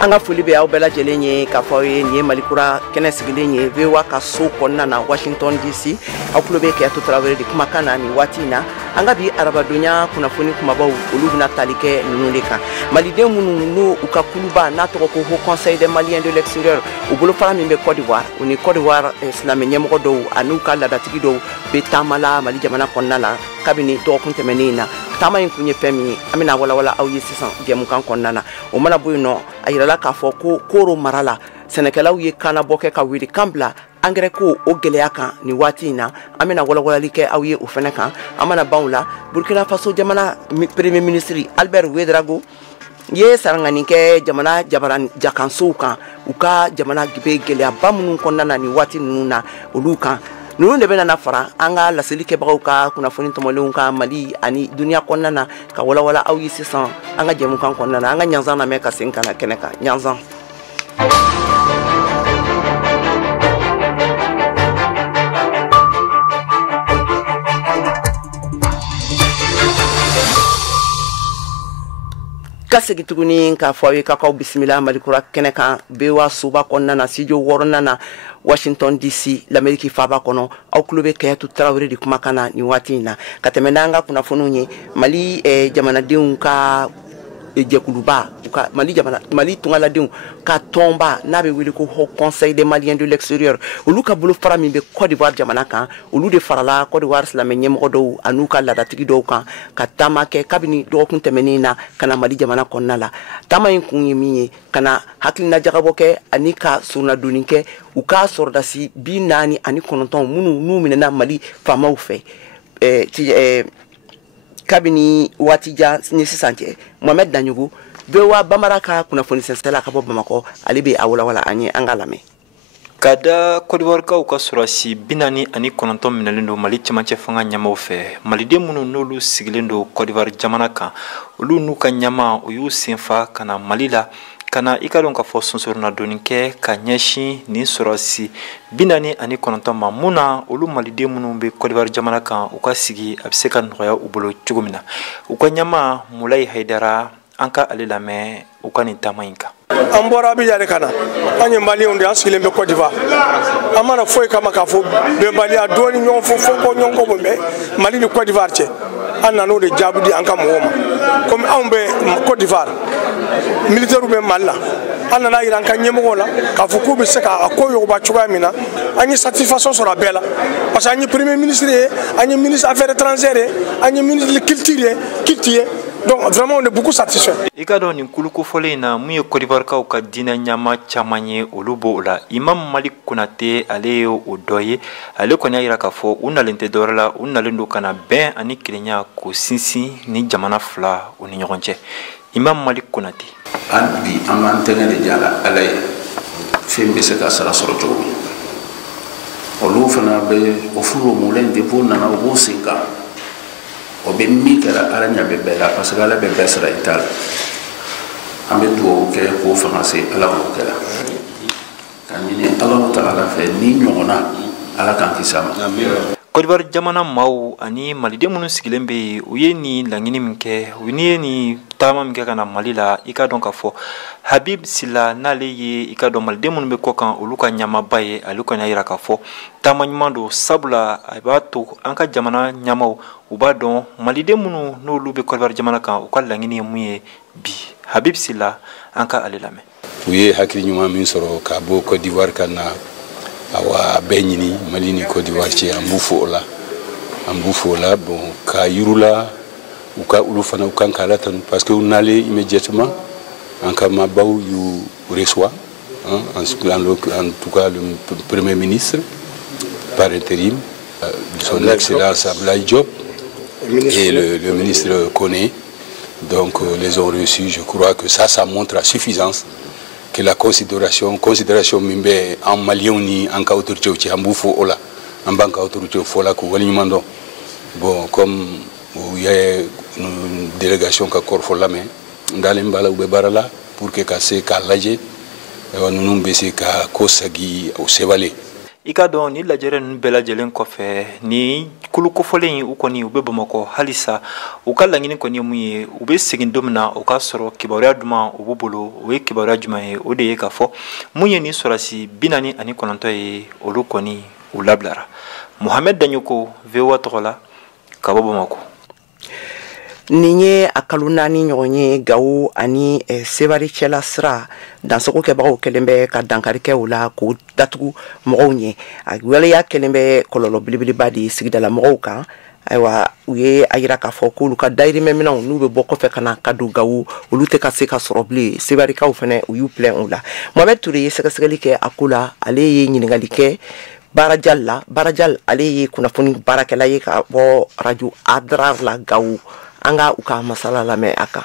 Anga foli be aw bɛɛ lajɛlen ye k'a fɔ ye nin ye Malikura kɛnɛ sigilen ye VOA ka so kɔnɔna na Washington DC aw tulo bɛ Kɛyatu Tarawele de kumakan na nin waati in na an ka bi arabadonya kunnafoni kumabaw olu bɛna tali kɛ ninnu de kan maliden minnu n'u u ka kuluba n'a tɔgɔ ko Haut Conseil des Maliens de l'extérieur u bolofara min bɛ Côte d'Ivoire u ni Côte d'Ivoire silamɛ ɲɛmɔgɔ dɔw an'u ka ladatigi dɔw bɛ taama la Mali jamana kɔnɔna la kabini dɔgɔkun tɛmɛnen in na taama in kun ye fɛn min ye an bɛna walawala aw ye sisan jɛmukan kɔnɔna na o mana bɔ yen nɔ a yirala k'a fɔ ko Koro mara la sɛnɛkɛlaw ye kanabɔ kɛ ka wuli kan bila engrais ko o gɛlɛya kan ni waati in na an bɛna walawalali kɛ aw ye o fɛnɛ kan an mana baw la Burkina Faso jamana premier ministre Albert Ouedraogo ye sarangani kɛ jamana jakansow kan u ka jamana bɛ gɛlɛyaba minnu kɔnɔna na ni waati ninnu na olu kan ninnu de bɛna fara an ka laseli kɛbagaw ka kunnafoni tɔmɔlenw ka Mali ani duniya kɔnɔna na ka walawala aw ye sisan an ka jɛmukan kɔnɔna na an ka ɲanzan lamɛn ka segin kana kɛnɛ kan ɲanzan ka segin tuguni k'a fɔ aw ye k'aw bisimila Malikura kɛnɛ kan VOA soba kɔnɔna na studio 6 na Washington DC l'Amérique faaba kɔnɔ aw tulo bɛ Kɛyatu Tarawele de kumakan na nin waati in na ka tɛmɛ n'an ka kunnafoniw ye Mali jamanadenw ka jɛkuluba Mali tungaladenw ka tɔnba n'a bɛ wele ko Haut Conseil des Maliens de l'extérieur olu ka bolofara min bɛ Côte d'Ivoire jamana kan olu de farala Côte d'Ivoire silamɛ ɲɛmɔgɔ dɔw an'u ka ladatigi dɔw kan ka taama kɛ kabini dɔgɔkun tɛmɛnen na ka na Mali jamana kɔnɔna la taama in kun ye min ye ka na hakilina jagabɔ kɛ ani ka surnadonni kɛ u ka sɔrɔdasi 49 minnu n'u minɛna Mali faamaw fɛ kabini waati jan ni sisan cɛ Mohamed Danyogo VOA Bambara ka kunnafoni sɛnsɛla ka bɔ Bamakɔ ale bɛ a walawala an ye an ka lamɛn ka da Côte d'Ivoire kaw ka sɔrɔsi 49 minɛlen don Mali cɛmancɛ fanga ɲɛmaw fɛ maliden minnu n'olu sigilen don Côte d'Ivoire jamana kan olu n'u ka ɲɛma u y'u senfa ka na Mali la kana i ka dɔn ka fɔ sonsɔrɔnadonni kɛ ka ɲɛsin nin sɔrɔsi 49 ma mun na olu maliden minnu bɛ Côte d'Ivoire jamana kan u ka sigi a bɛ se ka nɔgɔya u bolo cogo min na u ka ɲɛma Mulayi Haidara an ka ale lamɛn u ka nin taama in kan an bɔra Abidjan de kana an ye maliyɛnw de an sigilen bɛ Côte d'Ivoire an mana foyi kama k'a fɔ bɛnbaliya dɔɔni ɲɔgɔn fɔ ɲɔgɔn kɔ bɛ Mali ni Côte d'Ivoire cɛ an nan'o de jaabi di an ka mɔgɔw ma comme anw bɛ Côte d'Ivoire militaires bɛ Mali la an nana yira an ka ɲɛmɔgɔw la k'a fɔ k'u bɛ se k'a ko yogoba cogoya min na an ye satisfaction sɔrɔ a bɛɛ la parce que an ye premier ministre ye an ye ministre affaires étrangères ye an ye ministre de culture ye donc vraiment on est beaucoup satisfait. I ka dɔn nin kulukofɔlen in na mun ye Côte d'Ivoire kaw ka diinɛ ɲama caman ye olu b'o la Imam Malik Konate ale ye o dɔ ye ale kɔni y'a yira k'a fɔ u nalen tɛ dɔwɛrɛ la u nalen don ka na bɛn ani kelenya k'o sinsin ni jamana fila u ni ɲɔgɔn cɛ Imam Malik Konate an bi an b'an tɛgɛ de jala Ala ye fɛn bɛ se ka sara sɔrɔ cogo min olu fana bɛ o furu mɔlɛn de b'o nana o b'o sen kan o bɛ min kɛra Ala ɲɛ bɛ bɛɛ la parce que Ala bɛ bɛɛ sara i t'a la an bɛ dugawu kɛ k'o fanga se Ala k'o kɛra ka ɲini Alahu Taala fɛ ni ɲɔgɔnna Ala k'an kisi a ma. Côte d'Ivoire jamana maaw ani maliden minnu sigilen bɛ yen u ye nin laɲini min kɛ u ni ye nin taama min kɛ ka na Mali la i ka dɔn k'a fɔ Habib Sila n'ale ye i ka dɔn maliden minnu bɛ kɔ kan olu ka ɲamaba ye ale kɔni y'a yira k'a fɔ taama ɲuman don sabula a b'a to an ka jamana ɲamaw u b'a dɔn maliden minnu n'olu bɛ Côte d'Ivoire jamana kan u ka laɲini ye mun ye bi Habib Sila an ka ale lamɛn. U ye hakili ɲuman min sɔrɔ ka bɔ Côte d'Ivoire ka na awa bɛɛ ɲini Mali ni Côte d'Ivoire cɛ an b'u fo o la bon ka yirula u ka olu fana u kan k'a latanu parce que u nalen immédiatement an ka maabaw y'u reçoit en tout cas le premier ministre par intérim son excellence Abdoulaye Diop et le ministre Koné donc les ont reçus. Je crois que ça montre à suffisance que la considération mimbe en malien ni en ka autorité ci ambu fo ola en banque autorité fo la ko wali mando bon comme il y a une délégation ka kor fo la mais ndale mbala ube barala pour que kase ka laje nous bese ka kosagi au sevale i ka dɔn ni lajɛrɛ ninnu bɛɛ lajɛlen kɔfɛ ni kulu kofɔlen u kɔni u bɛ bamakɔ halisa u ka laɲini kɔni ye mun ye u bɛ segin don min na o ka sɔrɔ kibaruya duman u b'u bolo o ye kibaruya juman ye o de ye k'a fɔ mun ye ni sɔrɔsi 49 ye olu kɔni u labilara Mohamed Danyoko VOA tɔgɔ la ka bɔ Bamakɔ. Nin ye a kalo 4 ɲɔgɔn ye Gawo ani Sevare cɛla sira dansago kɛbagaw kɛlen bɛ ka dankari kɛ o la k'o datugu mɔgɔw ɲɛ a waleya kɛlen bɛ kɔlɔlɔ belebeleba de sigidala mɔgɔw kan ayiwa u ye a yira k'a fɔ k'olu ka dayirimɛ minɛnw n'u bɛ bɔ kɔfɛ ka na ka don Gawo olu tɛ ka se ka sɔrɔ bilen Sevarekaw fana u y'u plɛn o la Mohamed Toure ye sɛgɛsɛgɛli kɛ a ko la ale ye ɲininkali kɛ Barajal la Barajal ale ye kunnafoni baarakɛla ye ka bɔ radio Adrar la Gawo an ka u ka masala lamɛn a kan.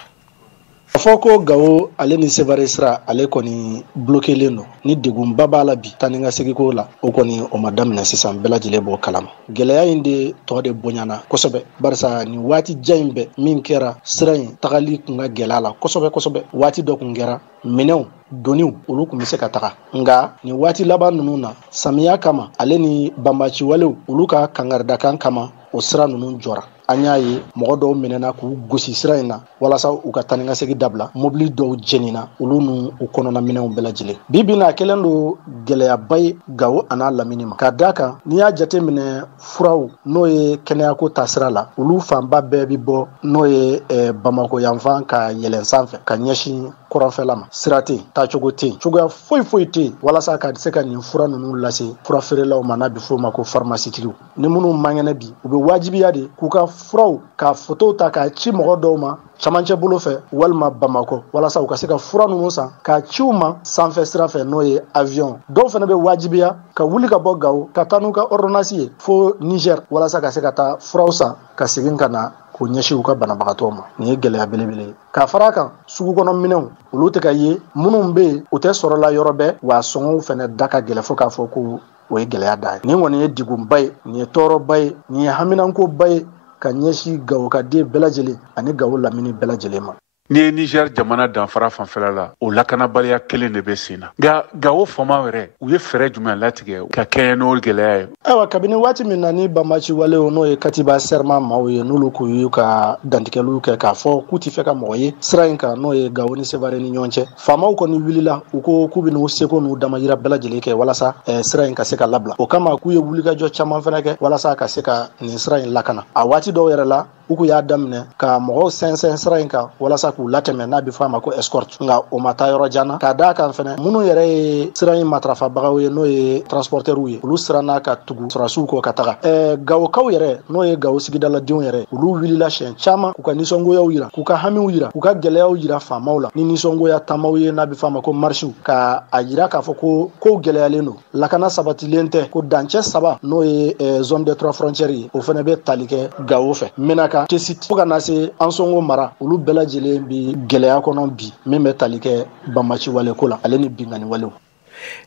A fɔ ko Gawo ale ni Sevare sira ale kɔni bloquelen don ni degunba b'a la bi tani ka segin ko la o kɔni o ma daminɛ sisan bɛɛ lajɛlen b'o kalama gɛlɛya in de tɔ de bonyana kosɛbɛ barisa ni waati jan in bɛɛ min kɛra sira in tagali kun ka gɛlɛya la kosɛbɛ waati dɔ kun kɛra minɛnw doniw olu kun bɛ se ka taga nka ni waati laban ninnu na samiya kama ale ni banbaciwalew olu ka kangaridakan kama o sira ninnu jɔra an y'a ye mɔgɔ dɔw minɛna k'u gosi sira in na walasa u ka taa ni ka segin dabila mobili dɔw jɛnina olu n'u kɔnɔna minɛnw bɛɛ lajɛlen bi bi na kɛlen don gɛlɛyaba ye Gawo a n'a lamini ma ka d'a kan n'i y'a jate minɛ furaw n'o ye kɛnɛyako ta sira la olu fanba bɛɛ bi bɔ n'o ye Bamako yanfan ka yɛlɛn sanfɛ ka ɲɛsin kɔrɔnfɛla ma sira tɛ taacogo tɛ yen cogoya foyi tɛ yen walasa ka se ka nin fura ninnu lase fura feerelaw ma n'a bɛ f'o ma ko pharmacitigiw ni minnu mangɛnɛ bi u bɛ wajibiya de k'u ka furaw ka fotow ta k'a ci mɔgɔ dɔw ma camancɛ bolo fɛ walima Bamakɔ walasa u ka se ka fura ninnu san k'a ci u ma sanfɛ sira fɛ n'o ye avion dɔw fana bɛ wajibiya ka wuli ka bɔ Gawo ka taa n'u ka ordonnance ye fo Niger walasa ka se ka taa furaw san ka segin ka na k'o ɲɛsin u ka banabagatɔw ma nin ye gɛlɛya belebele ye k'a fara kan sugu kɔnɔ minɛnw olu tɛ ka ye minnu bɛ yen u tɛ sɔrɔla yɔrɔ bɛɛ wa sɔngɔw fana da ka gɛlɛn fo k'a fɔ ko o ye gɛlɛya da ye nin kɔni ye degunba ye nin ye tɔɔrɔba ye nin ye haminankoba ye ka ɲɛsin Gawo ka den bɛɛ lajɛlen ani Gawo lamini bɛɛ lajɛlen ma. Ni ye Niger jamana danfara fanfɛla la o lakanabaliya kelen de bɛ sen na nka Gawo faamaw yɛrɛ u ye fɛɛrɛ jumɛn latigɛ ka kɛɲɛ n'o gɛlɛya ye. Ayiwa kabini waati min na ni banbaciwalew n'o ye Katiba Serma maaw ye n'olu k'u y'u ka dantigɛliw kɛ k'a fɔ k'u tɛ fɛ ka mɔgɔ ye sira in kan n'o ye Gawo ni Sevare ni ɲɔgɔn cɛ faamaw kɔni wulila u ko k'u bɛ n'u seko n'u damayira bɛɛ lajɛlen kɛ walasa sira in ka se ka labila o kama k'u ye wulikajɔ caman fana kɛ walasa ka se ka nin sira in lakana a waati dɔw yɛrɛ la u kun y'a daminɛ ka mɔgɔw sɛnsɛn sira in kan walasa k'u latɛmɛ n'a bɛ fɔ a ma ko escorte nka o ma taa yɔrɔ jan na k'a d'a kan fɛnɛ minnu yɛrɛ ye sira in matarafabagaw ye n'o ye transportɛriw ye olu siranna ka tugu sɔrɔsiw kɔ ka taga Gawokaw yɛrɛ n'o ye Gawo sigidaladenw yɛrɛ olu wulila siɲɛ caman k'u ka nisɔngoyaw yira k'u ka hamiw yira k'u ka gɛlɛyaw yira faamaw la ni nisɔngoya taamaw ye n'a bɛ fɔ a ma ko marsiw ka a yira k'a fɔ ko kow gɛlɛyalen don lakana sabatilen tɛ ko dancɛ saba n'o ye zone des 3 frontières ye o fɛnɛ bɛ tali kɛ Gawo fɛ Menaka Tesit fo ka na se Ansongo mara olu bɛɛ lajɛlen bi gɛlɛya kɔnɔ bi min bɛ tali kɛ banbaciwale ko la ale ni binganiwalew.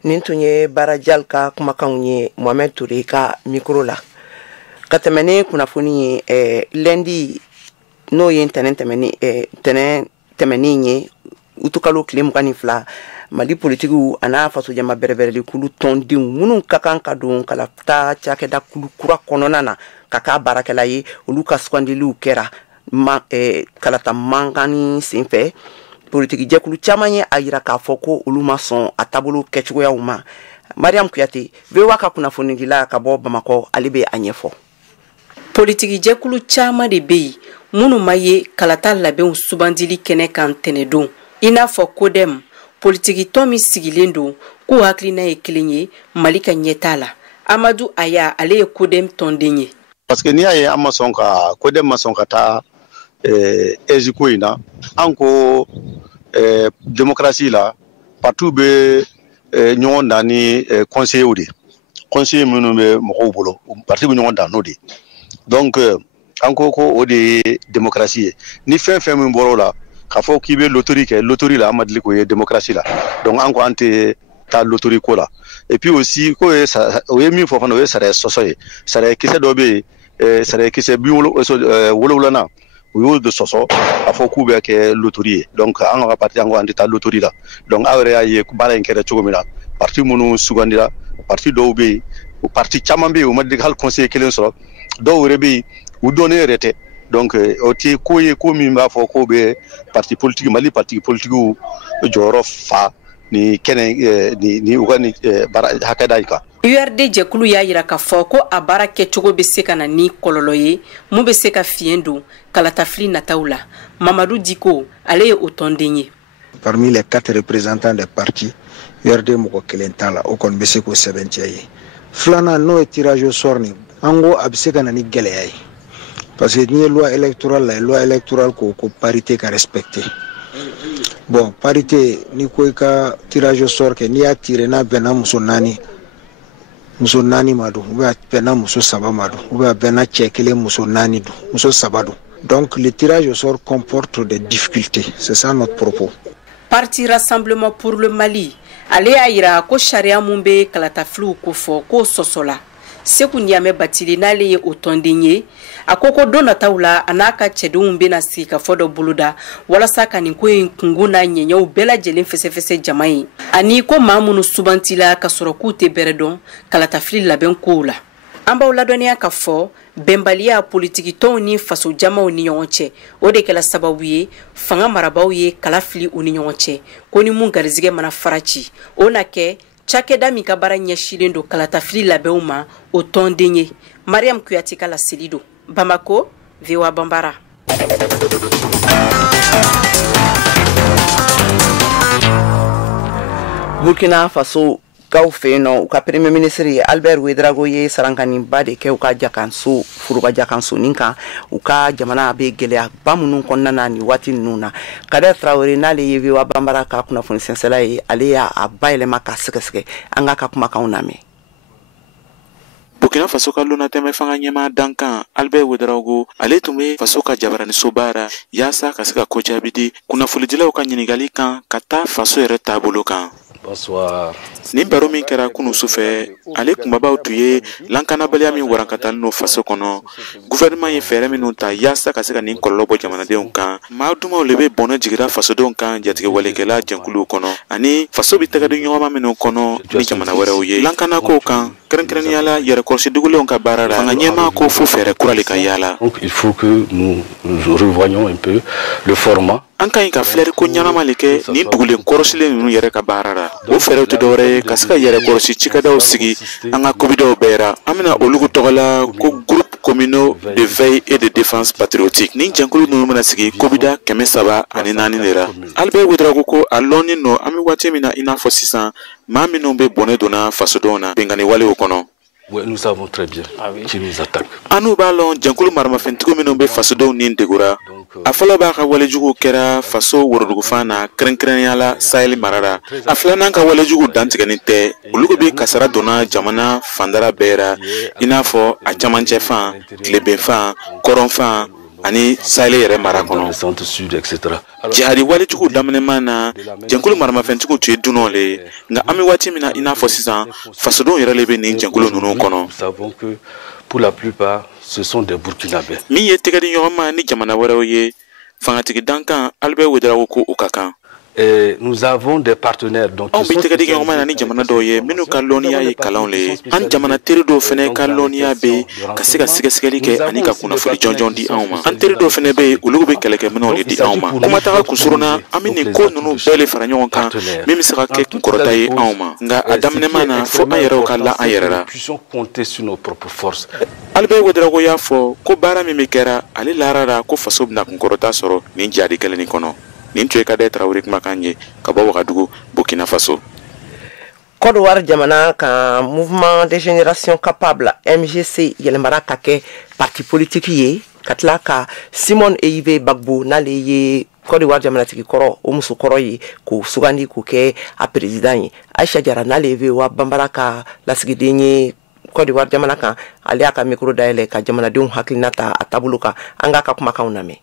Nin tun ye Barajal ka kumakanw ye Mohamed Toure ka micro la ka tɛmɛ ni kunnafoni ye lundi n'o ye ntɛnɛn tɛmɛnen ye utukalo tile 22 Mali politigiw a n'a faso jama bɛrɛbɛrɛli kulu tɔndenw minnu ka kan ka don kalata cakɛda kulu kura kɔnɔna na ka k'a baarakɛla ye olu ka sugandiliw kɛra kalata mangani senfɛ politiki jɛkulu caman ye a yira k'a fɔ ko olu ma sɔn a taabolo kɛcogoyaw ma Mariam Kuyate VOA ka kunnafonidila ka bɔ Bamakɔ ale bɛ a ɲɛfɔ. Politiki jɛkulu caman de bɛ yen minnu ma ye kalata labɛnw sugandili kɛnɛ kan tɛnɛdon i n'a fɔ Kodem politiki tɔn min sigilen don k'u hakilina ye kelen ye Mali ka ɲɛtaa la Amadu Aya ale ye Kodem tɔnden ye. Parce que n'i y'a ye an ma sɔn ka Kodem ma sɔn ka taa eziko in na an ko démocratie la partout bɛ ɲɔgɔn dan ni conseillers de conseillers minnu bɛ mɔgɔw bolo parti bɛ ɲɔgɔn dan n'o de donc an ko o de ye démocratie ye ni fɛn fɛn min bɔra o la k'a fɔ k'i bɛ loterie kɛ loterie la an ma deli k'o ye démocratie la donc an ko an tɛ taa loterie ko la et puis aussi ko o ye min fɔ fana o ye sariya sɔsɔ ye sariya kisɛ dɔ bɛ yen sariya kisɛ 70 u y'o de sɔsɔ a fɔ k'u bɛ kɛ loterie ye donc an ka parti an ko an tɛ taa loterie la donc aw yɛrɛ y'a ye baara in kɛra cogo min na parti minnu sugandira parti dɔw bɛ yen o parti caman bɛ yen o ma deli hali conseiller kelen sɔrɔ dɔw yɛrɛ bɛ yen u dɔnnen yɛrɛ tɛ donc o tɛ ko ye ko min b'a fɔ ko bɛ parti politique Mali parti politigiw jɔyɔrɔ fa ni kɛnɛ ni u ka ni baara hakɛda in kan. URD jɛkulu y'a yira k'a fɔ ko a baara kɛcogo bɛ se ka na ni kɔlɔlɔ ye mun bɛ se ka fiɲɛ don kalatafili nataw la. Mamadou Diko ale ye o tɔnden ye. Parmi les 4 représentants des partis URD mɔgɔ kelen t'a la o kɔni bɛ se k'o sɛbɛntiya ye. Filanan n'o ye tirage au sort ni an ko a bɛ se ka na ni gɛlɛya ye parce que n'i ye loi électorale ko parité ka respecter. Bon parité ni ko i ka tirage au sort kɛ n'i y'a tiré n'a bɛnna muso naani ma don ou bien a bɛnna muso 3 ma don ou bien a bɛnna cɛ kelen muso 4 don muso 3 don. Donc le tirage au sort comporte des difficultés, c'est ça notre propos. Parti Rassemblement pour le Mali ale y'a yira ko sariya mun bɛ kalatafiliw ko fɔ k'o sɔsɔla. Seku Niamɛ Batili n'ale ye o tɔnden ye a ko don nataw la a n'a ka cɛdenw bɛna sigi ka fɔ dɔ boloda walasa ka nin ko in kungo n'a ɲɛɲɛw bɛɛ lajɛlen fɛsɛfɛsɛ jama ye ani ko maa minnu subantila ka sɔrɔ k'u tɛ bɛrɛ dɔn kalatafili labɛn kow la. An b'aw ladɔnniya ka fɔ bɛnbaliya politikitɔnw ni faso jamaw ni ɲɔgɔn cɛ o de kɛla sababu ye fanga marabaw ye kala fili u ni ɲɔgɔn cɛ ko ni mun garizigɛ mana fara ci o na kɛ cakɛda min ka baara ɲɛsilen don kalatafili labɛnw ma o tɔnden ye. Mariam Kuyate ka laseli don Bamako, VOA Bambara. Burkina Faso gaw fɛ yen nɔ u ka premier ministre ye Albert Ouedraogo ye sarankaniba de kɛ u ka jakanso furuba jakansonin kan u ka jamana bɛ gɛlɛyaba minnu kɔnɔna na ni waati ninnu na. Kader Traoré n'ale ye VOA Bambara ka kunnafoni sɛnsɛla ye ale y'a bayɛlɛma ka sɛgɛsɛgɛ an ka kumakanw lamɛn. Burkina Faso ka lunatɛmɛ fanga ɲɛmaa dankan Albert Ouedraogo ale tun bɛ faso ka jabaraniso baara yaasa ka se ka ko jaabi di kunnafonidilaw ka ɲininkali kan ka taa faso yɛrɛ taabolo kan. Bonsoir. Nin baro min kɛra kunu sufɛ ale kunbabaw tun ye lankanabaliya min warankatalen no faso kɔnɔ gouvernement ye fɛɛrɛ minnu ta yaasa ka se ka nin kɔlɔlɔ bɔ jamanadenw kan. Maa dumaw le bɛ bɔnɛ jigira fasodenw kan jatigɛwalekɛla jɛnkuluw kɔnɔ ani faso bɛ tɛgɛdi ɲɔgɔnma minnu kɔnɔ ni jamana wɛrɛw ye. Lankanakow kan kɛrɛnkɛrɛnniyala yɛrɛkɔlɔsi dugulenw ka baara la fanga ɲɛmaa ko fo fɛɛrɛ kura le ka yaala. Donc il faut que nous revoyions un peu le format. An ka ɲi ka filɛri ko ɲanama le kɛ nin dugulen kɔrɔsilen ninnu yɛrɛ ka baara la. O fɛɛrɛw tɛ dɔwɛrɛ ye ka se ka yɛrɛkɔlɔsi cikɛdaw sigi an ka kobidaw bɛɛ ra. An bɛna olu tɔgɔ la ko groupe communaux de veille et de défense patriotique. Nin jɛnkulu ninnu bɛna sigi kobida 304 de ra. Albert Ouedraogo ko a lɔnni nɔ an bɛ waati min na i n'a fɔ sisan maa minnu bɛ bɔnɛ donna fasodenw na bɛnkanni walew kɔnɔ. Oui, nous savons très bien qui nous attaque. Anu b'a lɔn jɛnkulu maramafɛntigiw minnu bɛ fasodenw ni degura. A fɔlɔ b'a ka walejugu kɛra faso worodugufan na kɛrɛnkɛrɛnniyala Sahel mara la. A filanan ka walejugu dantigɛnin tɛ olu bɛ kasara donna jamana fandara bɛɛ ra i n'a fɔ a camancɛ fan, tilebenfan, kɔrɔnfan ani Sahel yɛrɛ mara kɔnɔ. Jihadi walejugu daminɛman na jɛnkulu maramafɛntigiw tun ye dunanw le ye nka an bɛ waati min na i n'a fɔ sisan fasodenw yɛrɛ le bɛ nin jɛnkulu ninnu kɔnɔ. Pour la plupart, ce sont des Burkinabés. Min ye tɛgɛdi ɲɔgɔnma ni jamana wɛrɛw ye fangatigi dankan Albert Ouedraogo ko o ka kan. Nous avons des partenaires donc on bi tɛgɛdi ɲɔgɔnma na ni jamana dɔw ye minnu ka lɔnniya ye kalanw le ye. An jamana teri dɔw fɛnɛ ka lɔnniya bɛ ka se ka sɛgɛsɛgɛli kɛ ani ka kunnafoni jɔnjɔn di anw ma. An teri dɔw fɛnɛ bɛ yen olu bɛ kɛlɛkɛminɛnw le di anw ma. Kuma taga kunsurunna an bɛ nin ko ninnu bɛɛ le fara ɲɔgɔn kan min bɛ se ka kɛ kunkɔrɔta ye anw ma. Nka a daminɛman na fo an yɛrɛw ka la an yɛrɛ la. Albert Ouedraogo y'a fɔ ko baara min bɛ kɛra ale laarara ko faso bɛna kunkɔrɔta sɔrɔ nin jadi kelen kɔnɔ. Nin tun ye Kader Traoré kumakan ye ka bɔ Wagadugu, Burkina Faso. Côte d'Ivoire jamana kan mouvement de génération capable MGC yɛlɛmara ka kɛ parti politique ye ka tila ka Simone Eive Bagbo n'ale ye Côte d'Ivoire jamanatigi kɔrɔ o muso kɔrɔ ye k'o sugandi k'o kɛ a président ye. Aisha Jara n'ale ye wa Bambara ka lasigiden ye Côte d'Ivoire jamana kan ale y'a ka micro dayɛlɛ ka jamanadenw hakilina ta a taabolo kan an k'a ka kumakanw lamɛn.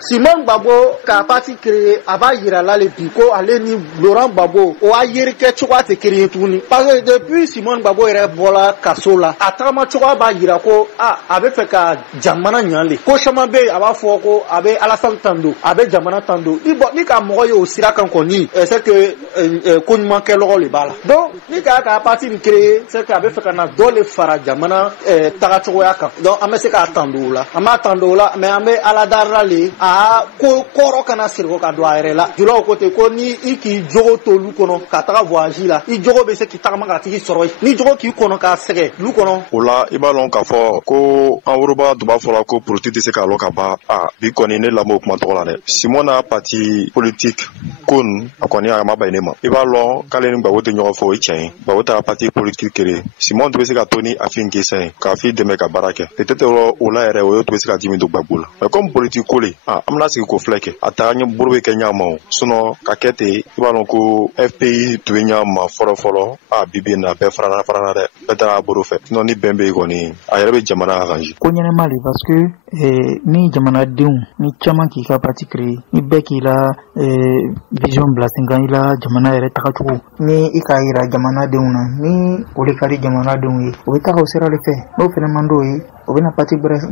Simon Gbagbo ka parti créé aba yira la le biko ale ni Laurent Gbagbo o a yiri ke chwa te créé tuni parce que depuis Simon Gbagbo ere bola kasola atama chwa ba yira ko abe fe ka jamana nyale ko chama be aba fo ko abe Alassane Tando abe jamana Tando ni ka mo yo sira kan ko ni c'est que ko nyuma ke lo le bala donc ni ka parti ni créé c'est que abe fe ka na do le fara jamana taga chwa ka donc ame se ka Tando la ama Tando la mais ame ala darale ko koro kana sirgo ka do ayre la julo côté ko ni iki jogo tolu kono ka taga voyage la I jogo be se ki taga maka tigi soro ni jogo ki kono ka sege lu kono ola ibalon ka fo ko awruba duba fola ko politique se ka lo ka ba bi koni ne lamo kuma to la ne Simona parti politique kon akoni ama ba ne ma ibalon kale ni Gbagbo te nyogo fo chen Gbagbo ta parti politique kere Simon to be se ka toni afin ke sen ka fi de me ka barake peut-être ola ere o to be se ka dimi do Gbagbo mais comme politique kolé amna se ko fleke atanya burbe kenya ma suno ka kete ibalon ko FPI to nya ma foro bibi na be frana de beta buru fe no ni bembe ko ni ayere be jamana arrange ko nyane mali parce que ni jamana deun ni chama ki ka parti créé ni be ki la vision blasting kan ila jamana ere takatu ni ikaira jamana deun na ni ole kari jamana deun o beta ko sera le fe no fena mando yi o bena parti bref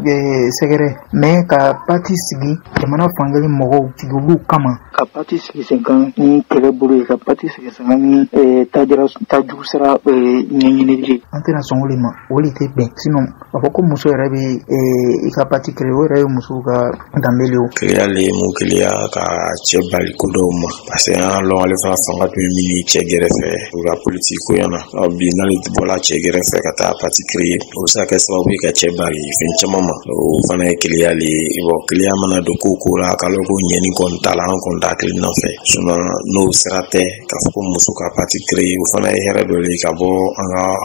segere mais ka parti sigi jamana fangali mogo tigulu kama ka parti sigi 50 ni kele buru ka parti sigi 50 ni taju sera nyanyini antena songolima woli te ben sinon afoko muso rabi ka parti créé rabi muso ka dambelio créale mu clia ka chebali kudoma parce que lo ale fa fanga to mini chegere fe pour la politique yana bi na le bola chegere fe ka ta parti créé o sa ka sababu ka chebali fin chamama o fana créale bo clia mana do kokura ka lo ko nyeni kon talan kon dakli na fe suna no serate ka foko muso ka parti créé o fana hera do le ka bo anga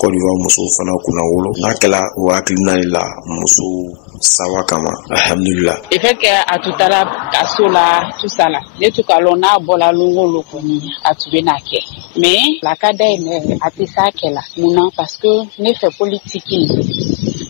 Côte d'Ivoire muso fana kuna wolo nakela o aklina la muso sawa kama alhamdulillah effet a tutala kasola tout ça là les tout kalona bola lungo lokoni atubena ke mais la kada ene atisa kela muna parce que ne fait politique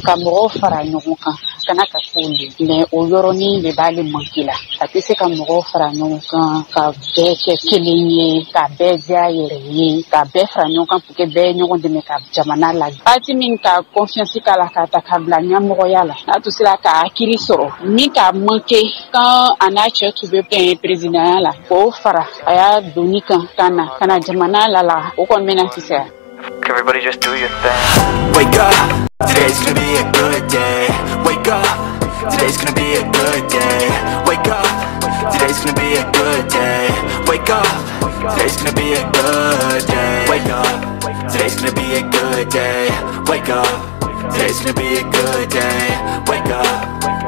kamoro fara nyoka kana ka kundi mais o yoroni le bali mankila atise kamoro fara nyoka ka be ke kelenye ka be dia yere ka be fara nyoka pour que be nyoka de me ka jamana la parti min ka confiance kala ka ta kabla nyamoro yala atu sila ka akiri soro mi ka manke quand anache tu be président la ko fara aya donika kana jamana la o kon mena fisa. Everybody just do your thing. Wake up, today's gonna be a good day. Wake up, today's gonna be a good day. Wake up, today's gonna be a good day. Wake up, today's gonna be a good day. Wake up, today's gonna be a good day. Wake up, today's gonna be a good day. Wake up,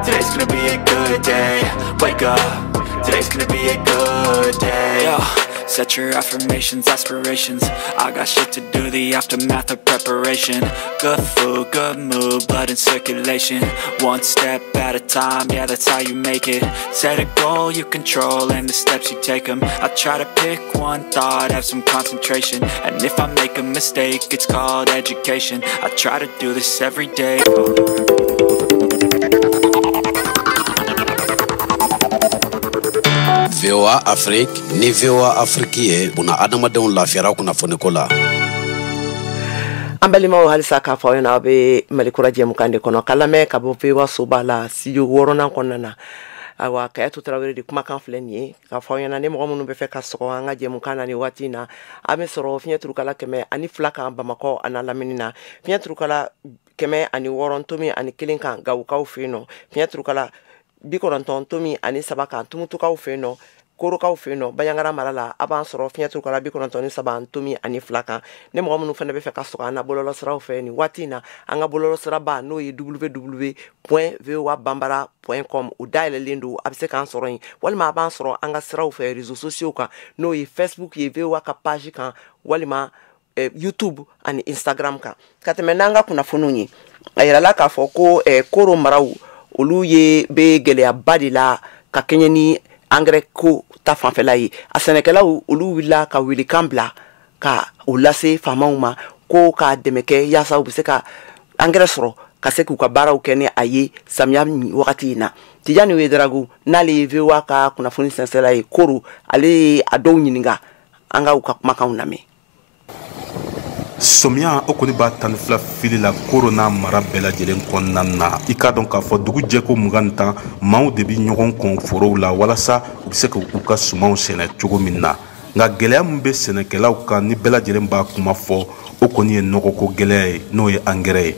today's gonna be a good day. Wake up, today's gonna be a good day. Yo. Set your affirmations, aspirations. I got shit to do, the aftermath of preparation. Good food, good mood, blood in circulation. One step at a time, yeah, that's how you make it. Set a goal you control and the steps you take them. I try to pick one thought, have some concentration. And if I make a mistake, it's called education. I try to do this every day. VOA Afrique ni VOA Afrique buna adamadenw lafiyara kunnafoni ko la ambalimaw halisa ka fɔ na be malikura jɛmukan de kɔnɔ kalame ka bɔ VOA soba la studio wɔɔrɔnan kɔnɔna na awa Kayatu Tarawele de kumakan filɛ nin ye ka fɔ ɲɛna ni mɔgɔ minnu bɛ fɛ ka sɔgɔ an ka jɛmukan na ni waati na an bɛ sɔrɔ fiɲɛ turukala 102 kan Bamakɔ a n'a lamini na fiɲɛ turukala 106 tomi ani 1 kan Gawukaw fɛ yen nɔ fiɲɛ turukala 93 tomi ani 3 kan Tumutukaw fɛ yen nɔ Korokaw fɛ yen nɔ Baɲangara mara la a b'an sɔrɔ fiɲɛ turukala 93 tomi ani 2 kan ni mɔgɔ minnu fana bɛ fɛ ka sɔgɔ an na bɔlɔlɔsiraw fɛ nin waati na an ka bɔlɔlɔsiraba n'o ye www.voabambara.com o dayɛlɛlen don a bɛ se k'an sɔrɔ yen walima a b'an sɔrɔ an ka siraw fɛ réseaux sociaux kan n'o ye Facebook ye VOA ka page kan walima YouTube ani Instagram kan ka tɛmɛ n'an ka kunnafoniw ye a yirala k'a fɔ ko Koro maraw olu ye be gɛlɛyaba de la ka kɛɲɛ ni engrais ko ta fanfɛla ye a sɛnɛkɛlaw olu wulila ka wilikan bila ka o lase faamaw ma ko ka dɛmɛ kɛ yaasa u bɛ se ka engrais sɔrɔ ka se k'u ka baaraw kɛ ni a ye samiya wagati in na Tijani Wederagu n'ale ye VOA ka kunnafoni sɛnsɛla ye Koro ale ye a dɔw ɲininka an ka u ka kumakanw lamɛn. Somiya o kɔni b'a 12 fili la Koro n'a mara bɛɛ lajɛlen kɔnɔna na i k'a dɔn k'a fɔ dugu jɛko 20 maaw de bi ɲɔgɔn kɔn forow la walasa u bɛ se k'u ka sumanw sɛnɛ cogo min na nka gɛlɛya min bɛ sɛnɛkɛlaw kan ni bɛɛ lajɛlen b'a kuma fɔ o kɔni ye nɔgɔko gɛlɛya ye n'o ye angɛrɛ ye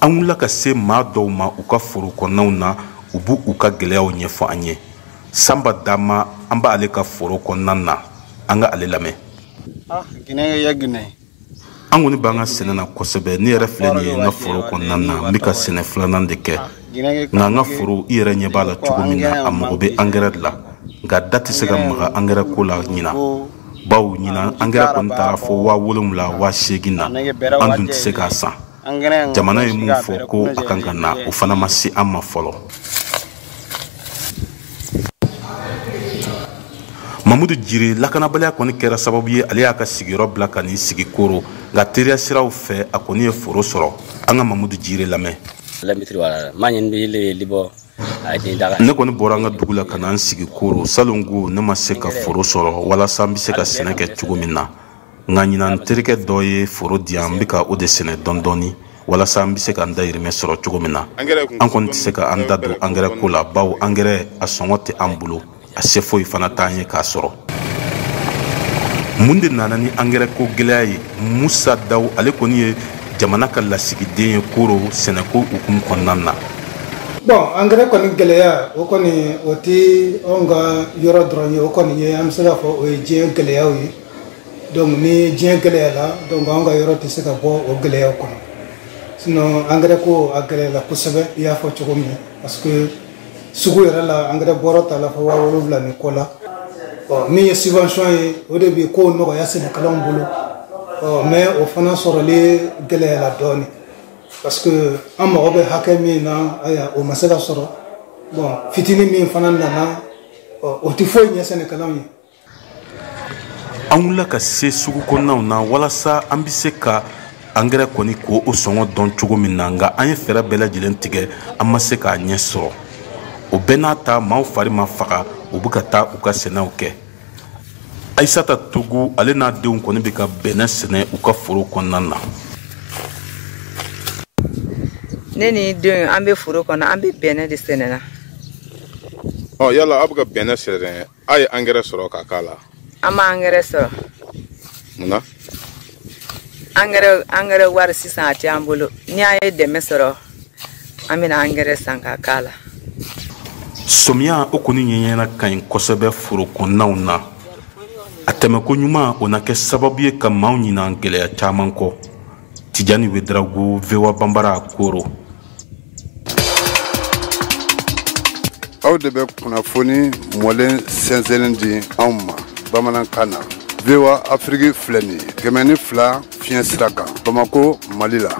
an wulila ka se maa dɔw ma u ka foro kɔnɔnaw na u b'u u ka gɛlɛyaw ɲɛfɔ an ye Samba Dama an b'ale ka foro kɔnɔna na an ka ale lamɛn. An kɔni b'an ka sɛnɛ na kosɛbɛ ne yɛrɛ filɛ nin ye n ka foro kɔnɔna na n bɛ ka sɛnɛ filanan de kɛ nka an ka foro i yɛrɛ ɲɛ b'a la cogo min na a mago bɛ angɛrɛ de la nka da tɛ se ka maga angɛrɛ ko la ɲina bawo ɲina angɛrɛ kɔni taara fɔ 7,000 8,000 na an dun tɛ se k'a san jamana ye mun fɔ ko a kan ka na o fana ma se an ma fɔlɔ. Mamudu Jire lakanabaliya kɔni kɛra sababu ye ale y'a ka sigiyɔrɔ bila ka n'i sigi Koro nka teriya siraw fɛ a kɔni ye foro sɔrɔ an ka Mamudu Jire lamɛn. Ne kɔni bɔra an ka dugu la ka na an sigi Koro salongo ne ma se ka foro sɔrɔ walasa n bɛ se ka sɛnɛ kɛ cogo min na nka ɲinan n terikɛ dɔ ye foro di yan n bɛ ka o de sɛnɛ dɔɔni walasa n bɛ se ka n dayirimɛ sɔrɔ cogo min na an kɔni tɛ se ka an da don angɛrɛ ko la bawo angɛrɛ a sɔngɔ tɛ an bolo a se foyi fana t'an ye k'a sɔrɔ. Mun de nana ni angɛrɛ ko gɛlɛya ye Musa Daw ale kɔni ye jamana ka lasigiden ye Koro sɛnɛko hukumu kɔnɔna na. Bon angɛrɛ kɔni gɛlɛya o kɔni o tɛ anw ka yɔrɔ dɔrɔn ye o kɔni ye an bɛ se k'a fɔ o ye diɲɛ gɛlɛyaw ye donc ni diɲɛ gɛlɛyala donc anw ka yɔrɔ tɛ se ka bɔ o gɛlɛyaw kɔnɔ sinon angɛrɛ ko a gɛlɛyala kosɛbɛ i y'a fɔ cogo min parce que sugu yɛrɛ la angɛrɛ bɔrɔ ta la fɔ 7,000 ni kɔ la min ye subvention ye o de bɛ ko nɔgɔya sɛnɛkɛlaw bolo mais o fana sɔrɔli gɛlɛyala dɔɔni parce que an mago bɛ hakɛ min na aya o ma se ka sɔrɔ bon fitini min fana nana o tɛ foyi ɲɛ sɛnɛkɛlaw ye. An wulila ka se sugu kɔnɔnaw na walasa an bɛ se ka angɛrɛ kɔni ko o sɔngɔ dɔn cogo min na nka an ye fɛɛrɛ bɛɛ lajɛlen tigɛ an ma se k'a ɲɛ sɔrɔ o bɛɛ n'a ta maaw fari ma faga u bɛ ka taa u ka sɛnɛw kɛ. Aisata Togo ale n'a denw kɔni bɛ ka bɛnɛ sɛnɛ u ka foro kɔnɔna na. Ne ni denw an bɛ foro kɔnɔ an bɛ bɛnɛ de sɛnɛ na. Yala aw bɛ ka bɛnɛ sɛnɛ a ye angɛrɛ sɔrɔ ka k'a la. An ma angɛrɛ sɔrɔ. Munna? Angɛrɛ wari sisan a tɛ an bolo ni an ye dɛmɛ sɔrɔ an bɛna angɛrɛ san ka k'a la. Somiya o kɔni ɲɛɲɛna ka ɲi kosɛbɛ foro kɔnɔnaw na a tɛmɛko ɲuman o na kɛ sababu ye ka maaw ɲinan gɛlɛya caman kɔ. Tijani Wederagu VOA Bambara Koro. Aw de bɛ kunnafoni mɔlen sɛnsɛnlen di anw ma bamanankan na VOA Afrique filɛ nin ye 102 fiɲɛ sira kan Bamako Mali la.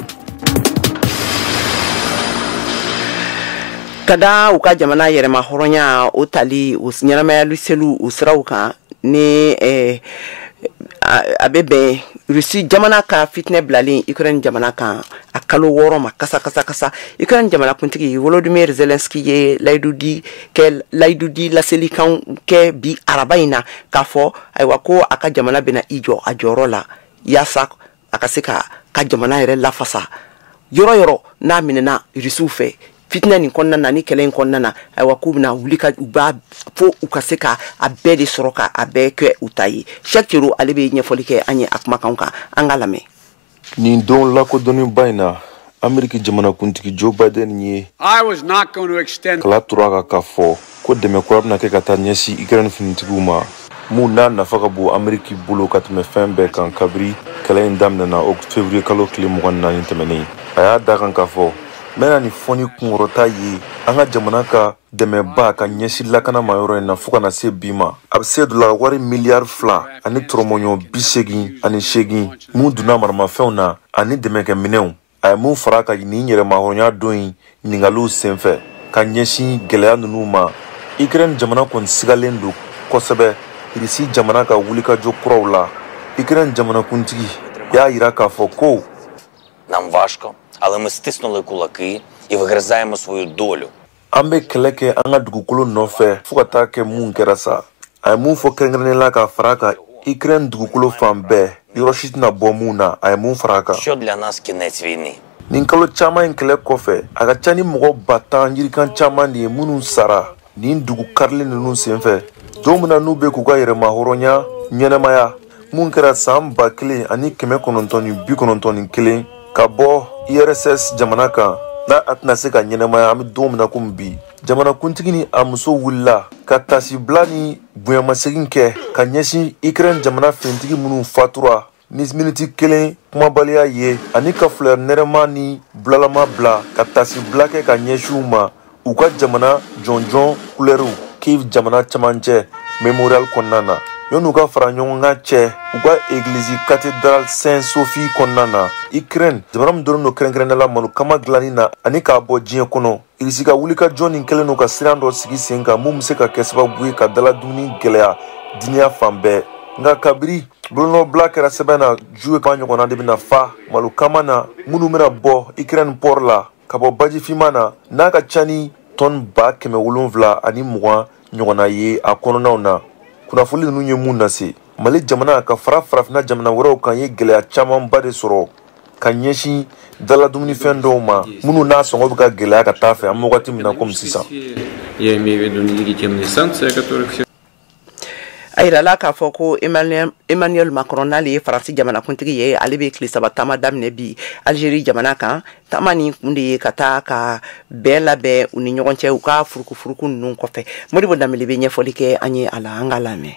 Kada u ka jamana yɛrɛma hɔrɔnya o tali o ɲɛnamayali seliw o siraw kan ni a bɛ bɛn Rusi jamana ka fitinɛ bilalen Ukraine jamana kan a kalo 6 ma kasa Ukraine jamana kuntigi Volodymyr Zelensky ye layidudi laselikan kɛ bi araba in na k'a fɔ ayiwa ko a ka jamana bɛna i jɔ a jɔyɔrɔ la yaasa a ka se ka jamana yɛrɛ lafasa yɔrɔ n'a minɛna Rusiw fɛ fitinɛ nin kɔnɔna na ni kɛlɛ in kɔnɔna na ayiwa k'u bɛna wuli ka u b'a fo u ka se ka a bɛɛ de sɔrɔ ka a bɛɛ kɛ u ta ye Cheikh Tero ale bɛ ɲɛfɔli kɛ an ye a kumakanw kan an ka lamɛn. Nin don lakodɔnnenba in na Ameriki jamanakuntigi Joe Biden ye kala tura k'a fɔ ko dɛmɛ kura bɛna kɛ ka taa ɲɛsin Ukraine finitigiw ma mun n'a nafa ka bon Ameriki bolo ka tɛmɛ fɛn bɛɛ kan kabiri kɛlɛ in daminɛna février kalo tile 24 tɛmɛnen a y'a da kan k'a fɔ mɛna ni fɔni kunkɔrɔta ye an ka jamana ka dɛmɛba ka ɲɛsin lakana ma yɔrɔ in na fo kana se bi ma a bɛ se dula wari miliyari 2 ani tɔrɔmɔɲɔ 88 mun donna maramafɛnw na ani dɛmɛkɛminɛnw a ye mun fara ka nin yɛrɛmahɔrɔnya don in ɲininkaliw senfɛ ka ɲɛsin gɛlɛya ninnu ma Ukraine jamana kɔni sigalen don kosɛbɛ Rusi jamana ka wulikajɔ kuraw la Ukraine jamanakuntigi y'a yira k'a fɔ ko але ми стиснули кулаки і вигризаємо свою долю. An bɛ kɛlɛ kɛ an ka dugukolo nɔfɛ fo ka taa kɛ mun kɛra sa. A ye mun fɔ kɛrɛnkɛrɛnnen la ka fara kan Ukraine dugukolo fan bɛɛ yɔrɔ si tɛna bɔ mun na a ye mun fara kan. Що для нас кінець війни? Nin kalo caman in kɛlɛ kɔfɛ a ka ca ni mɔgɔ 10,000 yirikan caman de ye minnu sara nin dugu karilen ninnu senfɛ. Don min na n'u bɛ k'u ka yɛrɛmahɔrɔnya ɲɛnɛmaya mun kɛra san 1991 ka bɔ IRSS jamana kan n'a a tɛna se ka ɲɛnɛmaya an bɛ don min na komi bi. Jamanakuntigi ni a muso wulila ka tasibila ni bonyamasegin kɛ ka ɲɛsin Ukraine jamana fɛntigi minnu fatura ni miniti 1 kumabaliya ye ani ka fleur nɛrɛma ni bulalama bila ka tasibila kɛ ka ɲɛsin u ma u ka jamana jɔnjɔn kulɛriw Kiev jamana camancɛ memorial kɔnɔna na. Yɔnu ka fara ɲɔgɔn kan cɛ u ka église cathédrale Saint Sophie kɔnɔna na. Ukraine jamana min donnen don kɛrɛnkɛrɛnnenya la malokama dilanni na ani k'a bɔ diɲɛ kɔnɔ. Irisi ka wulikajɔ nin kɛlen don ka siran dɔ sigi sen kan mun bɛ se ka kɛ sababu ye ka daladumuni gɛlɛya diɲɛ fan bɛɛ. Nka kabiri bolonɔbila kɛra sɛbɛn na juwe kama ɲɔgɔnna de bɛna fa malokama na minnu bɛna bɔ Ukraine port la ka bɔ baji finman na n'a ka ca ni tɔni 720 ani 20 ɲɔgɔnna ye a kɔnɔnaw na. Kunnafoni ninnu ye mun lase Mali jamana ka fara farafinna jamana wɛrɛw kan ye gɛlɛya camanba de sɔrɔ ka ɲɛsin daladumunifɛn dɔw ma minnu n'a sɔngɔ bɛ ka gɛlɛya ka taa fɛ an bɛ wagati min na komi sisan. A yirala k'a fɔ ko Emmanuel Macron n'ale ye Faransi jamanakuntigi ye ale bɛ tile 3 taama daminɛ bi Algérie jamana kan taama nin kun de ye ka taa ka bɛn labɛn u ni ɲɔgɔn cɛ u ka furukufuruku ninnu kɔfɛ Modibo Danbele bɛ ɲɛfɔli kɛ an ye a la an ka lamɛn.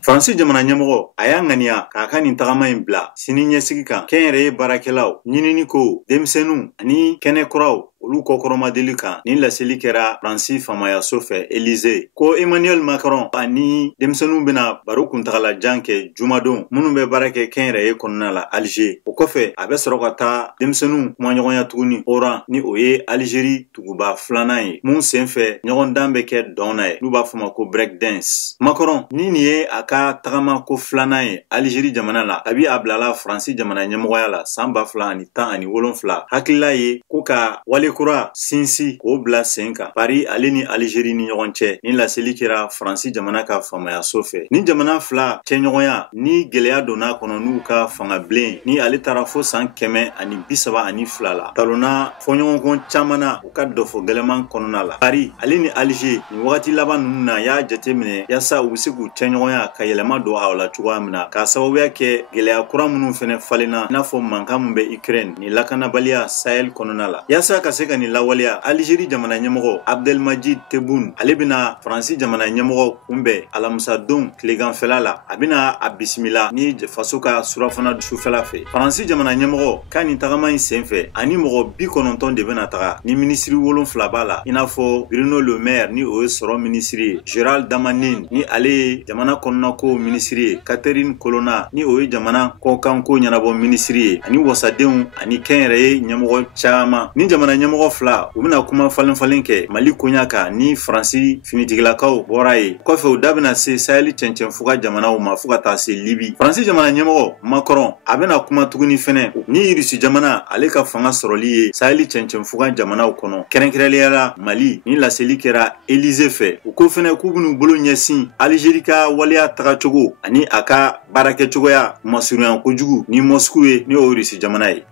Faransi jamana ɲɛmɔgɔ a y'a ŋaniya k'a ka nin tagama in bila sini ɲɛsigi kan kɛnyɛrɛye baarakɛlaw ɲinini ko denmisɛnninw ani kɛnɛ kuraw olu kɔkɔrɔmadeli kan ni laseli kɛra Faransi famayaso fɛ Élysée ko Emmanuel Macron ani denmisɛnninw bɛna baro kuntagalajan kɛ jumadon minnu bɛ baara kɛ kɛnyɛrɛye kɔnɔna la Alger o kɔfɛ a bɛ sɔrɔ ka taa denmisɛnninw kumaɲɔgɔnya tuguni Oran ni o ye Algérie tuguba filanan ye mun senfɛ ɲɔgɔndan bɛ kɛ dɔn na ye n'u b'a fɔ ma ko break dance. Macron ni nin ye a ka tagama ko filanan ye Algérie jamana la kabi a bilala Faransi jamana ɲɛmɔgɔya la san 2017 hakilila ye ko ka wale kura sinsi k'o bila sen kan Paris ale ni Algérie ni ɲɔgɔn cɛ ni laseli kɛra Faransi jamana ka famayaso fɛ ni jamana fila cɛɲɔgɔnya ni gɛlɛya donna kɔnɔ n'u ka fanga bilen ni ale taara fo san 132 la talonna fɔɲɔgɔnkɔ caman na u ka dɔfɔ gɛlɛman kɔnɔna la Paris ale ni Alger ni wagati laban ninnu na y'a jateminɛ yasa u bɛ se k'u cɛɲɔgɔnya ka yɛlɛma don a la cogoya min na k'a sababuya kɛ gɛlɛya kura minnu fɛnɛ falenna i n'a fɔ mankan min bɛ Ukraine ni lakanabaliya Sahel kɔnɔna la yasa ka se ka nin lawaleya Algérie jamana ɲɛmɔgɔ Abdelmadjid Tebboune ale bɛna Faransi jamana ɲɛmɔgɔ kunbɛn alamisadon tileganfɛla la a bɛna a bisimila ni faso ka surafana sufɛla fɛ Faransi jamana ɲɛmɔgɔ ka nin tagama in senfɛ ani mɔgɔ 90 de bɛna taga ni minisiri 7 b'a la i n'a fɔ Bruno Le Maire ni o ye sɔrɔ minisiri ye Gérald Darmanin ni ale ye jamana kɔnɔnako minisiri ye Catherine Colonna ni o ye jamana kɔkanko ɲɛnabɔ minisiri ye ani wasadenw ani kɛnyɛrɛye ɲɛmɔgɔ caman ni jamana ɲɛmɔgɔ fila u bɛna kuma falen kɛ Mali koɲa kan ni Faransi finitigilakaw bɔra ye kɔfɛ u da bɛna se Sahel cɛncɛnfuga jamanaw ma fo ka taa se Libi Faransi jamana ɲɛmɔgɔ Macron a bɛna kuma tuguni fɛnɛ ni Irisi jamana ale ka fanga sɔrɔli ye Sahel cɛncɛnfuga jamanaw kɔnɔ kɛrɛnkɛrɛnnenya Mali ni laseli kɛra Élysée fɛ u ko fɛnɛ k'u bɛn'u bolo ɲɛsin Algérie ka waleya tagacogo ani a ka baarakɛcogoya masurunya kojugu ni Moscou ye ni o Irisi jamana ye.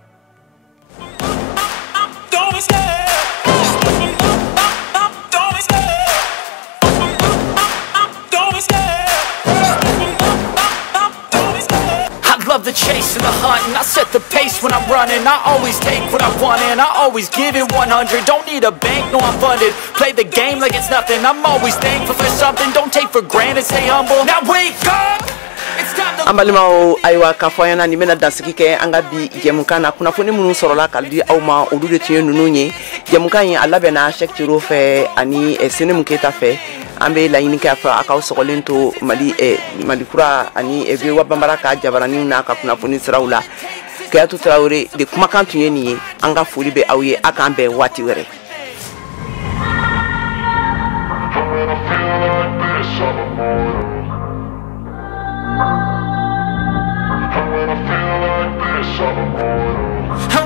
Love the chase and the hunt, and I set the pace when I'm running. I always take what I want and I always give it 100. Don't need a bank, no I'm funded. Play the game like it's nothing. I'm always thankful for something. Don't take for granted, stay humble. Now wake up! An balimaw ayiwa k'a fɔ an ɲɛna nin bɛna dansigi kɛ an ka bi jɛmukan na kunnafoni minnu sɔrɔla ka di aw ma olu de tun ye ninnu ye jɛmukan in a labɛnna Cheikh Thiro fɛ ani Senem Keita fɛ an bɛ laɲini kɛ a fɛ a k'aw sɔgɔlen to Malikura ani Vewa Banbara ka jabaraninw n'a ka kunnafoni siraw la Kayatu Tarawele de kumakan tun ye nin ye an ka foli bɛ aw ye a k'an bɛn waati wɛrɛ. I